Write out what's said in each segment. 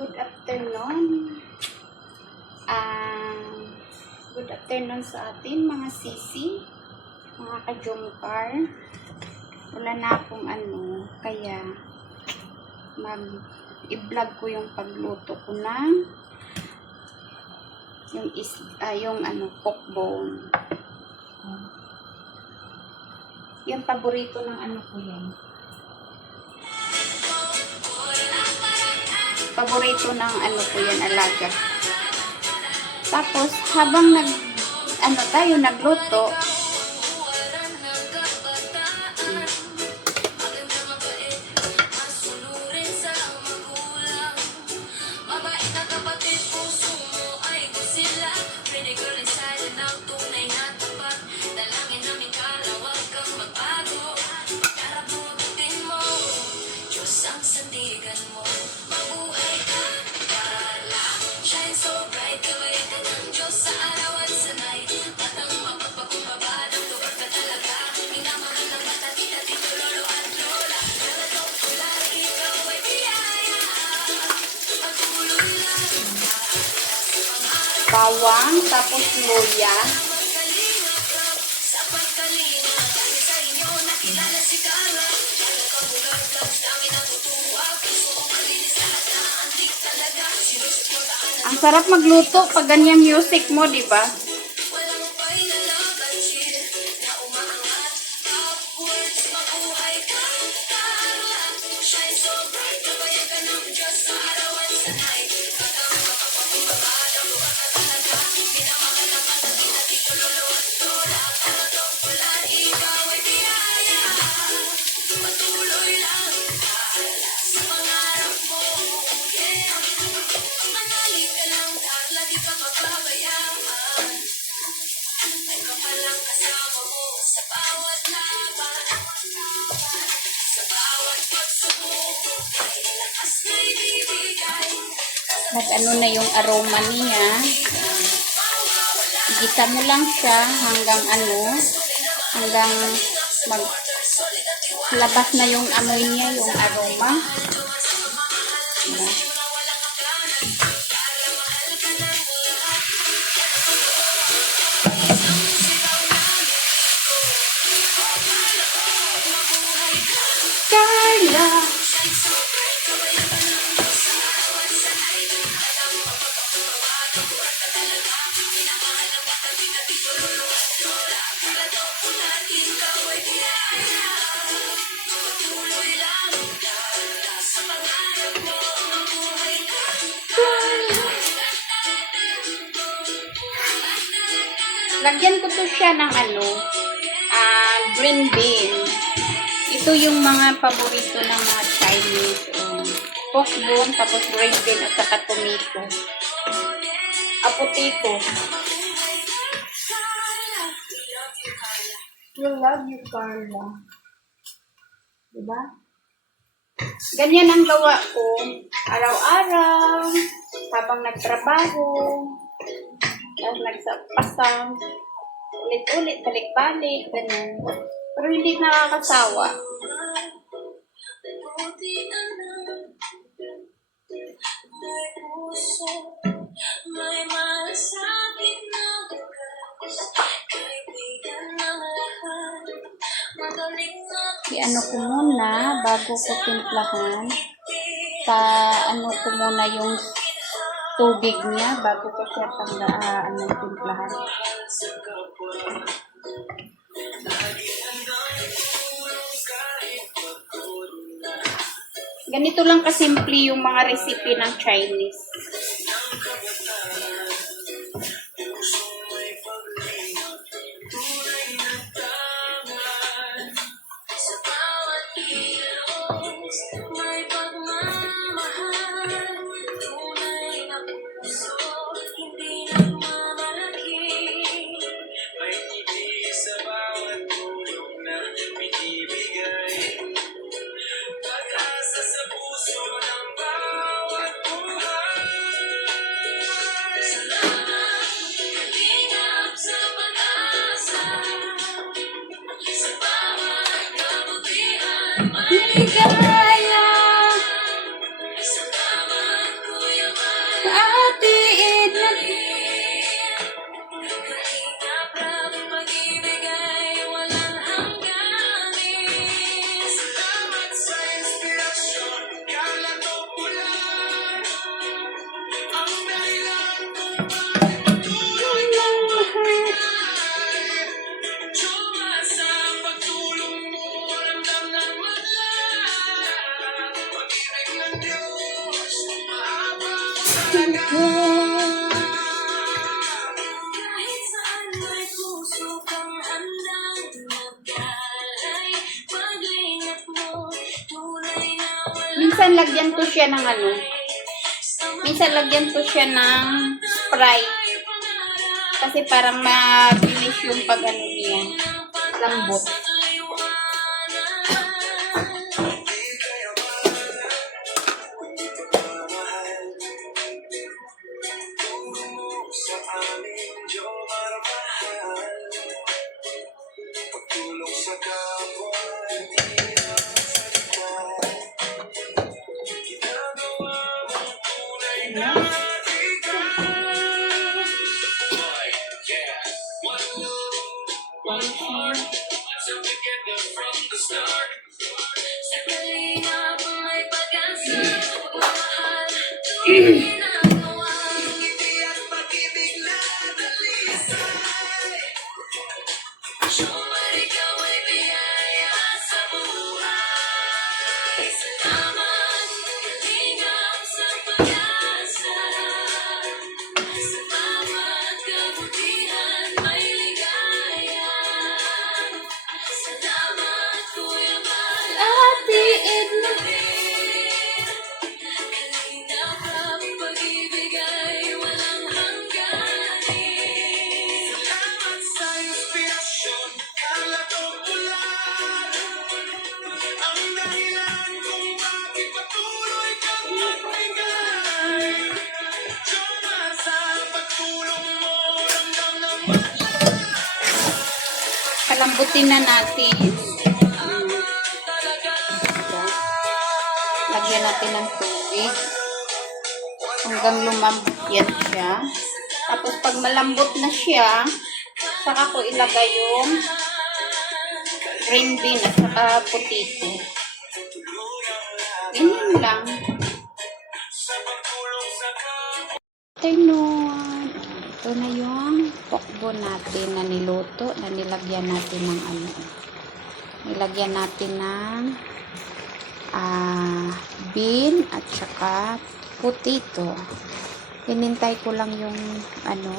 Good afternoon. Good afternoon sa atin mga sisi, mga kajungkar. Wala na akong kaya i-vlog ko yung pagluto ko ng yung pork bone. Yan paborito ng ko yan. Paborito ng ko yan, alaga. Tapos habang tayo nagluto, bawang, tapos luya. Ang sarap magluto pag ganyan music mo, di ba? Nag-ano na yung aroma niya. Gisa mo lang siya hanggang maglabas na yung amoy niya, yung aroma. Carla! Lagyan ko to siya ng green bean. Ito yung mga paborito ng mga Chinese. Pork bone, tapos green bean at saka tomato. Potato. We love you, Carla. Diba? Ganyan ang gawa ko araw-araw habang nagtrabaho. Tapos nagsapasang ulit-ulit, balik-balik, ganun. Pero hindi nakakasawa. I-ano ko muna bago ko timplahan. Ko muna yung tubig niya bago ko siya timplahan. Ganito lang kasimple yung mga recipe ng Chinese. Ate Edna. Minsan lagyan ko siya ng ano. Minsan lagyan ko siya ng Sprite. Kasi parang mabilis yung pag ano niya. Lambot. Ate Edna. Palambutin na natin. Lagyan natin ng tubig. Hanggang lumambot yan siya. Tapos pag malambot na siya, saka ko ilagay yung green bean at saka potato. Ganyan lang. Afternoon. Ito na yung pokbo natin na niluto, na nilagyan natin ng ano. Nilagyan natin ng bean at saka potato. Hinintay ko lang yung ano,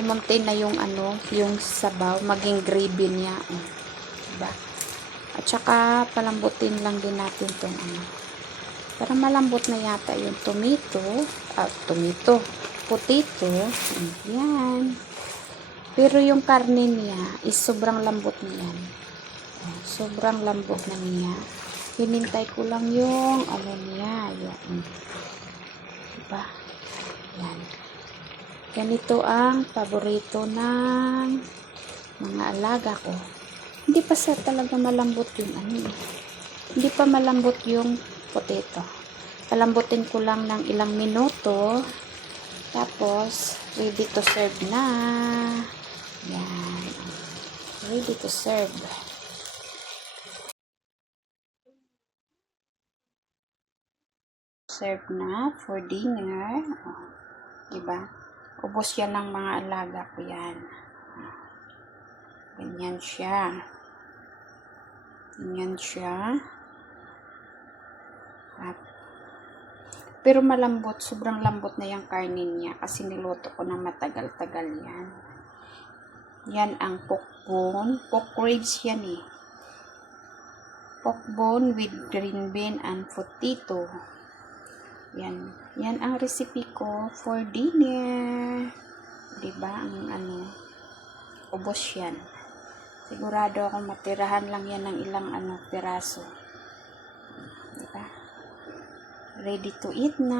kumunti na yung ano, yung sabaw, maging gravy niya. Diba? At saka palambutin lang din natin tong ano. Para malambot na yata yung potato. Yan. Pero yung karne niya is sobrang lambot niyan. Sobrang lambot na niya. Hinintay ko lang yung ano niya. Yan. Diba? Yan. Ganito ang paborito ng mga alaga ko. Hindi pa sa talaga malambot yung ano. Hindi pa malambot yung potato. Palambutin ko lang ng ilang minuto. Tapos, ready to serve na. Yan. Ready to serve. Serve na for dinner. Diba? Ubos yan ng mga alaga ko yan. Ganyan siya. Ganyan siya. Pero malambot, sobrang lambot na yung karne niya kasi niluto ko na matagal-tagal yan. Yan ang pork bone. Pork ribs yan eh. Pork bone with green bean and potato. Yan. Yan ang recipe ko for dinner. Diba? Ang ano, ubos yan. Sigurado ako matirahan lang yan ng ilang ano, piraso. Diba? Ready to eat na.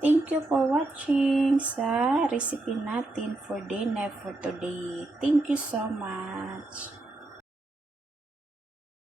Thank you for watching sa recipe natin for dinner for today. Thank you so much.